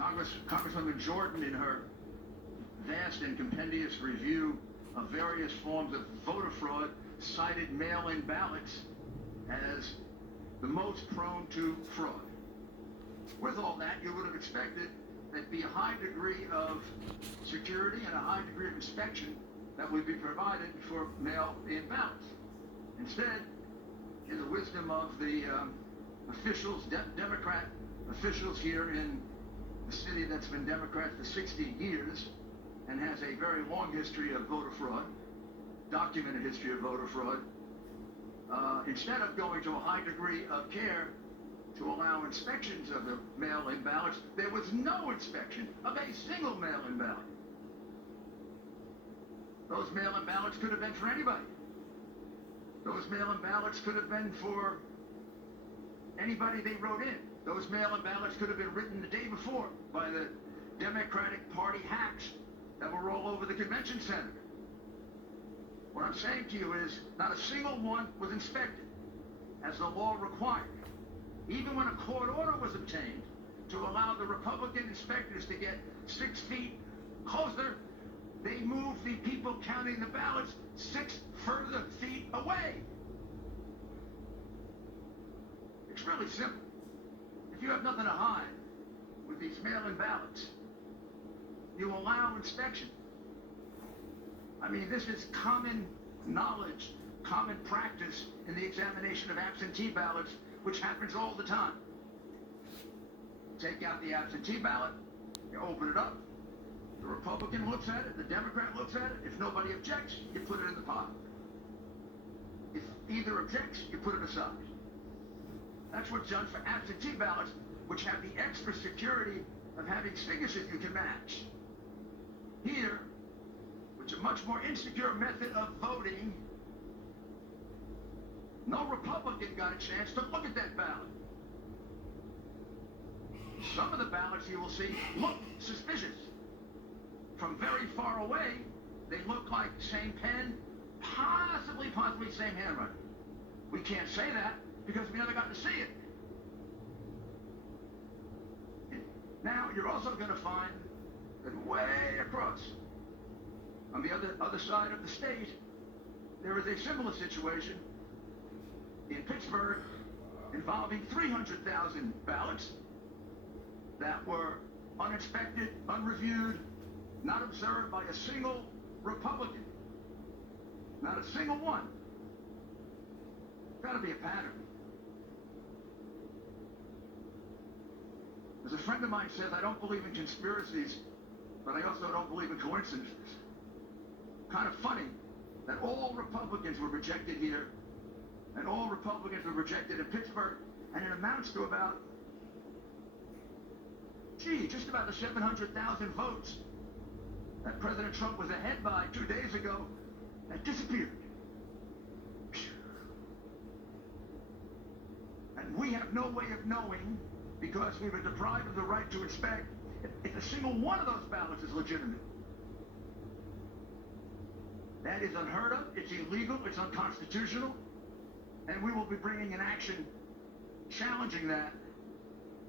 Congresswoman Jordan, in her vast and compendious review of various forms of voter fraud, cited mail-in ballots as the most prone to fraud. With all that, you would have expected there'd be a high degree of security and a high degree of inspection that would be provided for mail-in ballots. Instead, in the wisdom of the officials, Democrat officials here in the city that's been Democrat for 60 years and has a very long history of voter fraud, documented history of voter fraud, instead of going to a high degree of care to allow inspections of the mail-in ballots, there was no inspection of a single mail-in ballot. Those mail-in ballots could have been for anybody. Those mail-in ballots could have been for anybody they wrote in. Those mail-in ballots could have been written the day before by the Democratic Party hacks that were all over the convention center. What I'm saying to you is not a single one was inspected as the law required. Even when a court order was obtained to allow the Republican inspectors to get 6 feet closer, they moved the people counting the ballots 6 further feet away. It's really simple. If you have nothing to hide with these mail-in ballots, you allow inspection. I mean, this is common knowledge, common practice in the examination of absentee ballots, which happens all the time. Take out the absentee ballot, you open it up, the Republican looks at it, the Democrat looks at it. If nobody objects, you put it in the pot. If either objects, you put it aside. That's what's done for absentee ballots, which have the extra security of having signatures you can match. Here, which is a much more insecure method of voting, no Republican got a chance to look at that ballot. Some of the ballots you will see look suspicious. From very far away, they look like same pen, possibly same handwriting. We can't say that because we never got to see it. Now, you're also going to find that way across, on the other side of the state, there is a similar situation in Pittsburgh involving 300,000 ballots that were uninspected, unreviewed, not observed by a single Republican. Not a single one. Got to be a pattern. As a friend of mine says, I don't believe in conspiracies, but I also don't believe in coincidences. Kind of funny that all Republicans were rejected here, and all Republicans were rejected in Pittsburgh, and it amounts to about, just about the 700,000 votes that President Trump was ahead by 2 days ago that disappeared. And we have no way of knowing, because we were deprived of the right to inspect, if a single one of those ballots is legitimate. That is unheard of, it's illegal, it's unconstitutional, and we will be bringing an action challenging that.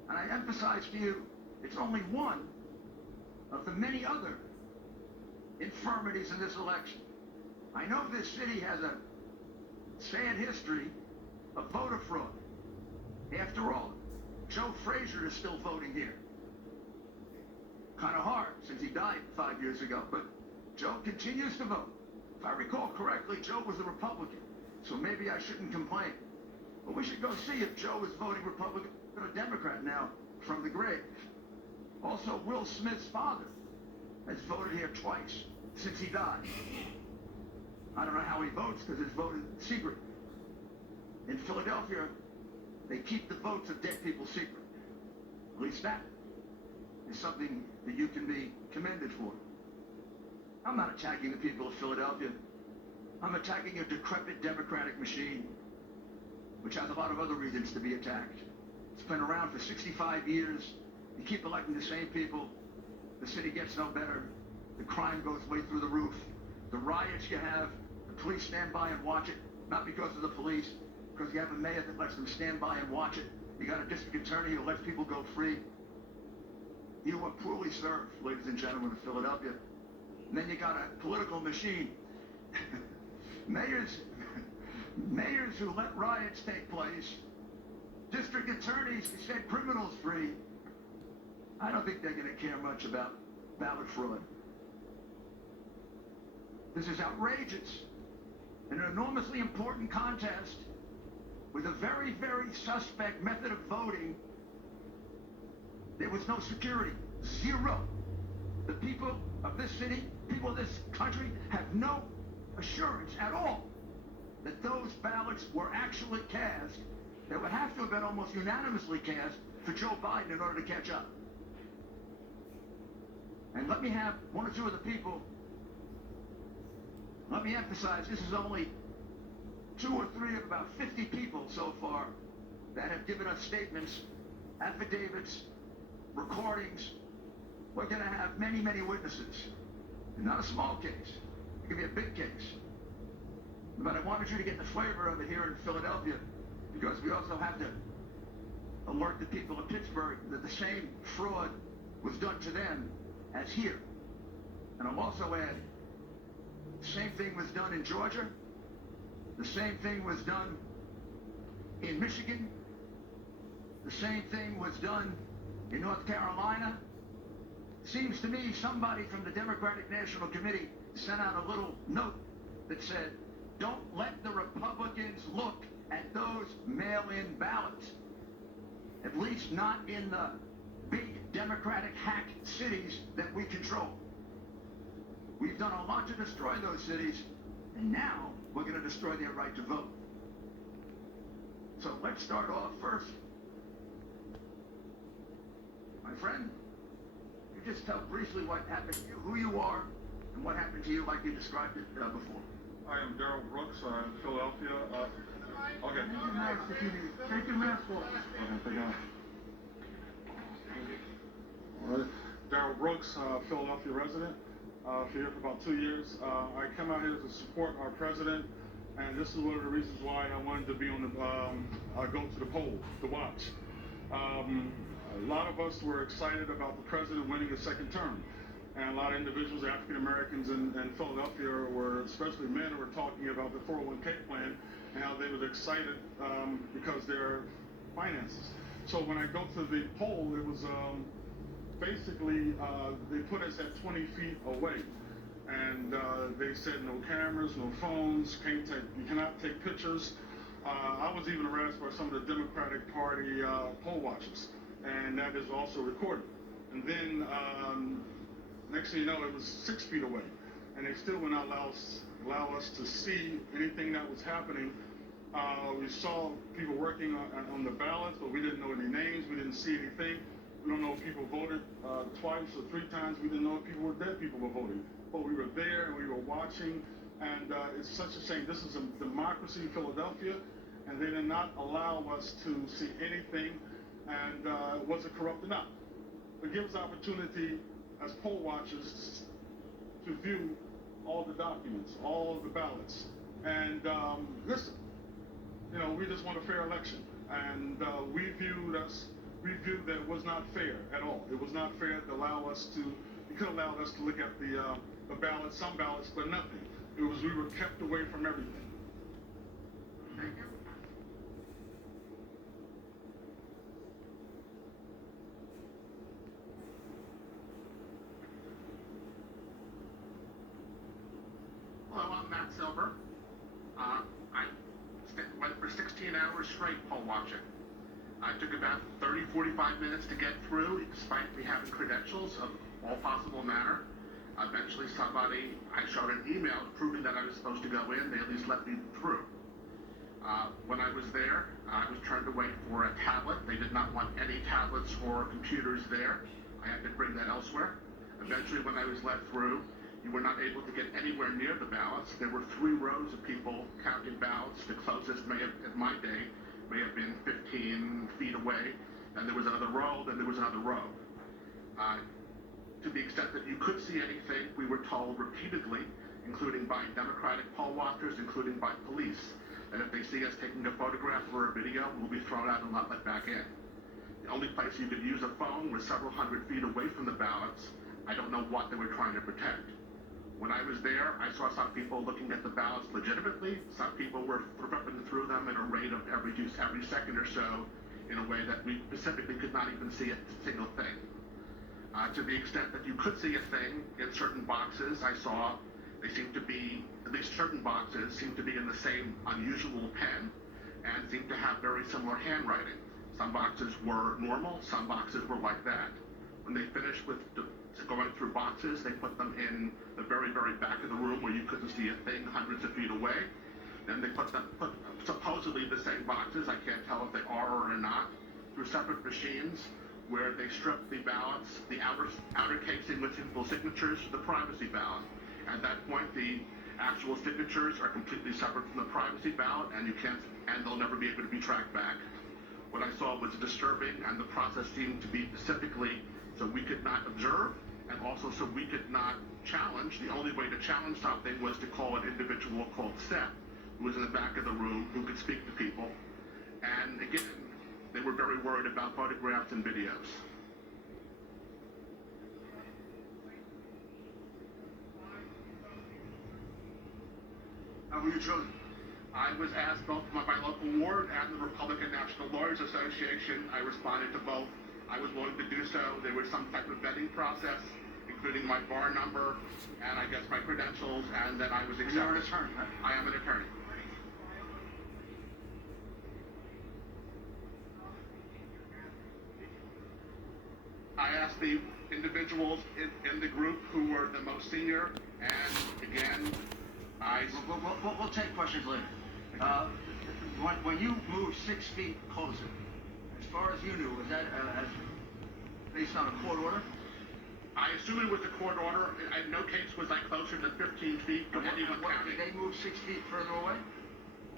And I emphasize to you, it's only one of the many other infirmities in this election. I know this city has a sad history of voter fraud. After all, Joe Frazier is still voting here. Kind of hard since he died 5 years ago, but Joe continues to vote. If I recall correctly, Joe was a Republican, so maybe I shouldn't complain. But we should go see if Joe is voting Republican or Democrat now from the grave. Also, Will Smith's father has voted here twice since he died. I don't know how he votes because it's voted secret. In Philadelphia, they keep the votes of dead people secret. At least that is something that you can be commended for. I'm not attacking the people of Philadelphia. I'm attacking a decrepit democratic machine, which has a lot of other reasons to be attacked. It's been around for 65 years. You keep electing the same people. The city gets no better. The crime goes way through the roof. The riots you have, the police stand by and watch it, not because of the police, because you have a mayor that lets them stand by and watch it. You got a district attorney who lets people go free. you are poorly served, ladies and gentlemen of Philadelphia. And then you got a political machine. mayors who let riots take place, district attorneys who set criminals free. I don't think they're going to care much about ballot fraud. This is outrageous. In an enormously important contest with a very, very suspect method of voting, there was no security. Zero. The people of this city, people of this country, have no assurance at all that those ballots were actually cast. They would have to have been almost unanimously cast for Joe Biden in order to catch up. And let me have one or two of the people, let me emphasize, this is only 2 or 3 of about 50 people so far that have given us statements, affidavits, recordings. We're going to have many, many witnesses. And not a small case. It could be a big case. But I wanted you to get the flavor of it here in Philadelphia, because we also have to alert the people of Pittsburgh that the same fraud was done to them as here. And I'll also add, the same thing was done in Georgia. The same thing was done in Michigan. The same thing was done in North Carolina. Seems to me somebody from the Democratic National Committee sent out a little note that said, don't let the Republicans look at those mail-in ballots. At least not in the big Democratic hack cities that we control. We've done a lot to destroy those cities, and now we're going to destroy their right to vote. So let's start off first. My friend, you just tell briefly what happened to you, who you are, and what happened to you like you described it before. I am Daryl Brooks, Philadelphia. Okay. Take your mask if you need. Take your mask off. Okay, take it off. All right. Daryl Brooks, Philadelphia resident. Here for about 2 years. I come out here to support our president, and this is one of the reasons why I wanted to be on the, go to the poll to watch. A lot of us were excited about the president winning his second term, and a lot of individuals, African Americans in Philadelphia, were, especially men, were talking about the 401k plan and how they were excited because their finances. So when I go to the poll, it was basically they put us at 20 feet away, and they said no cameras, no phones, you cannot take pictures. I was even harassed by some of the Democratic Party poll watchers, and that is also recorded. And then next thing you know, it was 6 feet away, and they still would not allow us to see anything that was happening. We saw people working on the ballots, but we didn't know any names. We didn't see anything. We don't know if people voted twice or 3 times. We didn't know if people were dead people were voting. But we were there and we were watching, and it's such a shame. This is a democracy in Philadelphia, and they did not allow us to see anything, and was it corrupt or not? It gives opportunity as poll watchers to view all the documents, all of the ballots. And listen, you know, we just want a fair election, and we viewed that it was not fair at all. It was not fair to allow us to, you could allow us to look at the ballots, some ballots, but nothing. It was, we were kept away from everything. Thank you. Hello, I'm Matt Silver. I went for 16 hours straight poll watching. I took about 30, 45 minutes to get through, despite me having credentials of all possible manner. Eventually I showed an email proving that I was supposed to go in. They at least let me through. When I was there, I was turned away for a tablet. They did not want any tablets or computers there. I had to bring that elsewhere. Eventually, when I was let through, you were not able to get anywhere near the ballots. There were 3 rows of people counting ballots. The closest at my day, may have been 15 feet away. And there was another row, then there was another row. To the extent that you could see anything, we were told repeatedly, including by Democratic poll watchers, including by police, that if they see us taking a photograph or a video, we'll be thrown out and not let back in. The only place you could use a phone was several hundred feet away from the ballots. I don't know what they were trying to protect. When I was there, I saw some people looking at the ballots legitimately. Some people were flipping through them at a rate of every second or so in a way that we specifically could not even see a single thing. To the extent that you could see a thing in certain boxes, I saw they seemed to be, at least certain boxes, seemed to be in the same unusual pen and seemed to have very similar handwriting. Some boxes were normal, some boxes were like that. When they finished with going through boxes, they put them in the very, very back of the room where you couldn't see a thing hundreds of feet away. Then they put supposedly the same boxes, I can't tell if they are or not, through separate machines where they stripped the ballots, the outer casing with simple signatures, to the privacy ballot. At that point, the actual signatures are completely separate from the privacy ballot, and they'll never be able to be tracked back. What I saw was disturbing, and the process seemed to be specifically so we could not observe, and also so we could not challenge. The only way to challenge something was to call an individual called Seth, who was in the back of the room, who could speak to people. And again, they were very worried about photographs and videos. How were you chosen? I was asked both by my local ward and the Republican National Lawyers Association. I responded to both. I was willing to do so. There was some type of vetting process, including my bar number and I guess my credentials, and then I was accepted. You're an attorney, right? I am an attorney. I asked the individuals in the group who were the most senior, and again, We'll take questions later. When you moved 6 feet closer, as far as you knew, was that based on a court order? I assume it was a court order. In no case was I closer than 15 feet to anyone counting. Did they move 6 feet further away?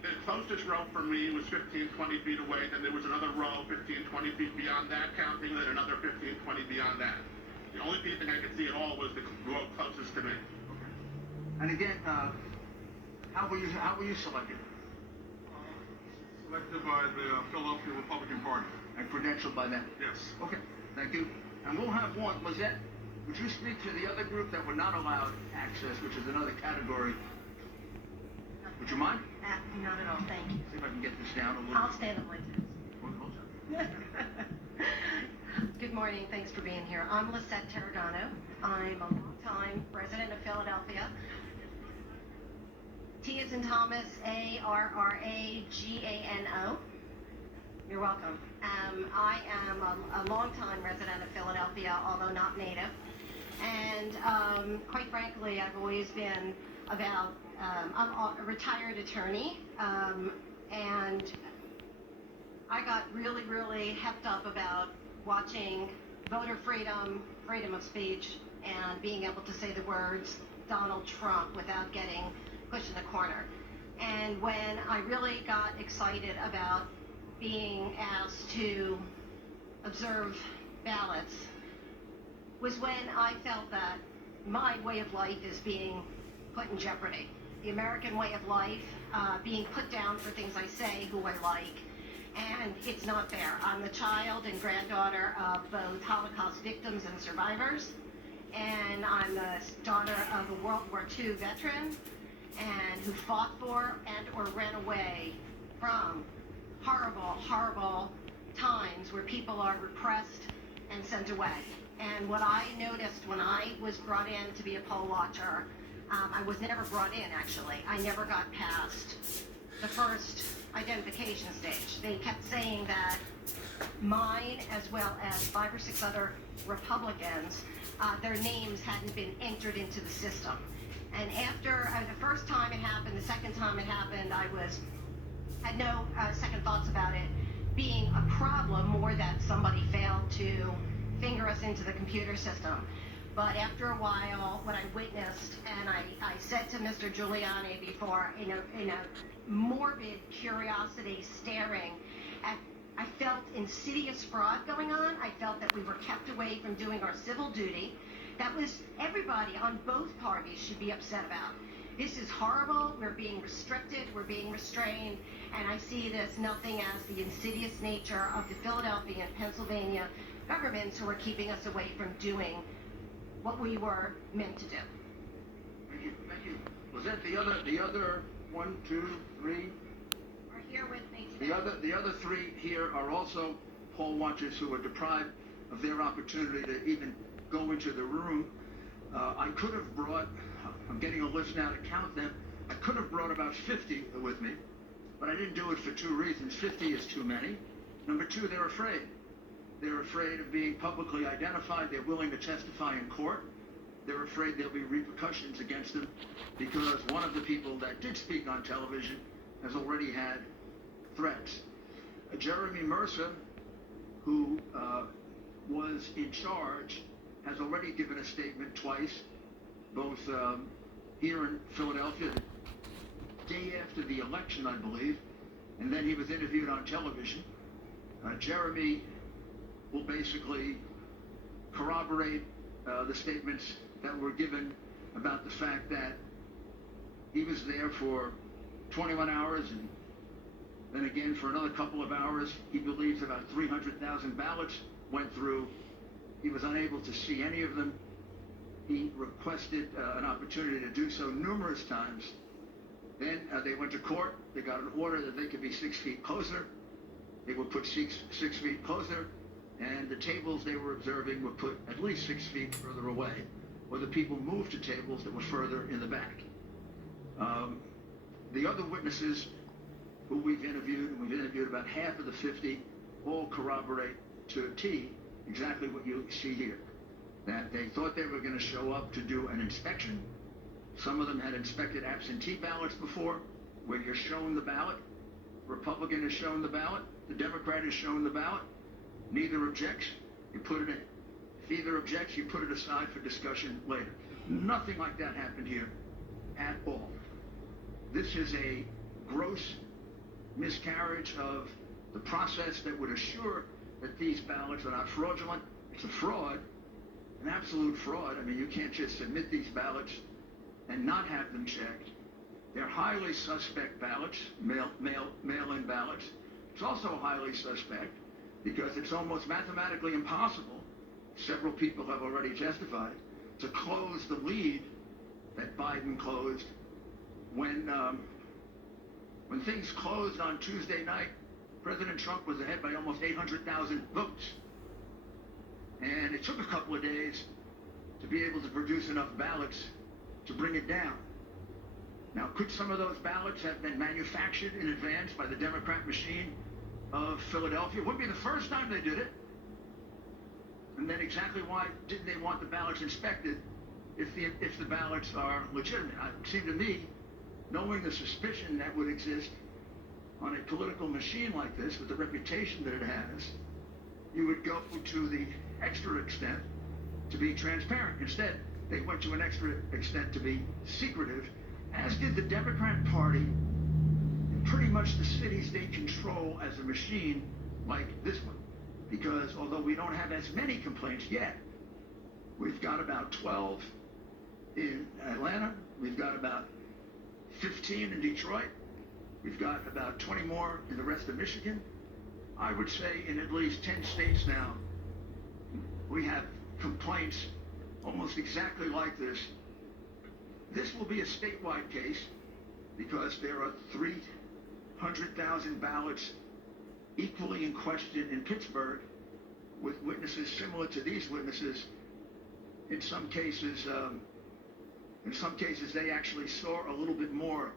The closest row for me was 15, 20 feet away. Then there was another row 15, 20 feet beyond that counting, then another 15, 20 beyond that. The only thing I could see at all was the row closest to me. Okay. And again, how were you selected? Selected by the Philadelphia Republican Party. And credentialed by them? Yes. Okay, thank you. And we'll have one. Lizette, would you speak to the other group that were not allowed access, which is another category? Would you mind? Not at all, thank you. See if I can get this down a little. I'll stand up like this. Closer. Good morning, thanks for being here. I'm Lisette Tarragano. I'm a longtime resident of Philadelphia. T as in Thomas, A-R-R-A-G-A-N-O. You're welcome. I am a longtime resident of Philadelphia, although not native. And quite frankly, I've always been about, I'm a retired attorney, and I got really, really hepped up about watching voter freedom, freedom of speech, and being able to say the words Donald Trump without getting pushed in the corner. And when I really got excited about being asked to observe ballots was when I felt that my way of life is being put in jeopardy. The American way of life being put down for things I say, who I like, and it's not fair. I'm the child and granddaughter of both Holocaust victims and survivors, and I'm the daughter of a World War II veteran and who fought for and or ran away from horrible, horrible times where people are repressed and sent away. And what I noticed when I was brought in to be a poll watcher, I was never brought in actually. I never got past the first identification stage. They kept saying that mine, as well as 5 or 6 other Republicans, their names hadn't been entered into the system. And after the first time it happened, the second time it happened, I had no second thoughts about it being a problem, more that somebody failed to finger us into the computer system. But after a while, what I witnessed, and I said to Mr. Giuliani before, in a morbid curiosity staring at, I felt insidious fraud going on. I felt that we were kept away from doing our civil duty. That was everybody on both parties should be upset about. This is horrible. We're being restricted. We're being restrained. And I see this nothing as the insidious nature of the Philadelphia and Pennsylvania governments who are keeping us away from doing what we were meant to do. Thank you. Thank you. Was that the other 1, 2, 3? Are here with me today. The other 3 here are also poll watchers who were deprived of their opportunity to even go into the room. I could have brought, I'm getting a list now to count them, I could have brought about 50 with me, but I didn't do it for 2 reasons. 50 is too many. Number 2, they're afraid. They're afraid of being publicly identified. They're willing to testify in court. They're afraid there'll be repercussions against them because one of the people that did speak on television has already had threats. Jeremy Mercer, who was in charge, has already given a statement twice, both here in Philadelphia, the day after the election, I believe, and then he was interviewed on television. Jeremy will basically corroborate the statements that were given about the fact that he was there for 21 hours and then again for another couple of hours. He believes about 300,000 ballots went through. He was unable to see any of them. He requested an opportunity to do so numerous times. Then they went to court. They got an order that they could be 6 feet closer. They were put 6 feet closer, and the tables they were observing were put at least 6 feet further away, or the people moved to tables that were further in the back. The other witnesses who we've interviewed, and we've interviewed about half of the 50, all corroborate to a T exactly what you see here. That they thought they were going to show up to do an inspection. Some of them had inspected absentee ballots before, where you're shown the ballot. Republican is shown the ballot. The Democrat is shown the ballot. Neither objects, you put it in. If either objects, you put it aside for discussion later. Nothing like that happened here at all. This is a gross miscarriage of the process that would assure that these ballots are not fraudulent. It's a fraud, an absolute fraud. I mean, you can't just submit these ballots and not have them checked. They're highly suspect ballots, mail-in ballots. It's also highly suspect because it's almost mathematically impossible, several people have already testified, to close the lead that Biden closed when things closed on Tuesday night. President Trump was ahead by almost 800,000 votes. And it took a couple of days to be able to produce enough ballots to bring it down. Now, could some of those ballots have been manufactured in advance by the Democrat machine of Philadelphia? It wouldn't be the first time they did it. And then exactly why didn't they want the ballots inspected if the ballots are legitimate? It seemed to me, knowing the suspicion that would exist on a political machine like this, with the reputation that it has, you would go to the extra extent to be transparent. Instead, they went to an extra extent to be secretive, as did the Democrat Party in pretty much the cities they control as a machine like this one. Because although we don't have as many complaints yet, we've got about 12 in Atlanta, we've got about 15 in Detroit, we've got about 20 more in the rest of Michigan. I would say in at least 10 states now, we have complaints almost exactly like this. This will be a statewide case because there are 300,000 ballots equally in question in Pittsburgh, with witnesses similar to these witnesses. In some cases, they actually saw a little bit more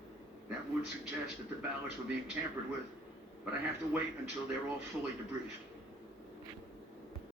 that would suggest that the ballots were being tampered with. But I have to wait until they're all fully debriefed.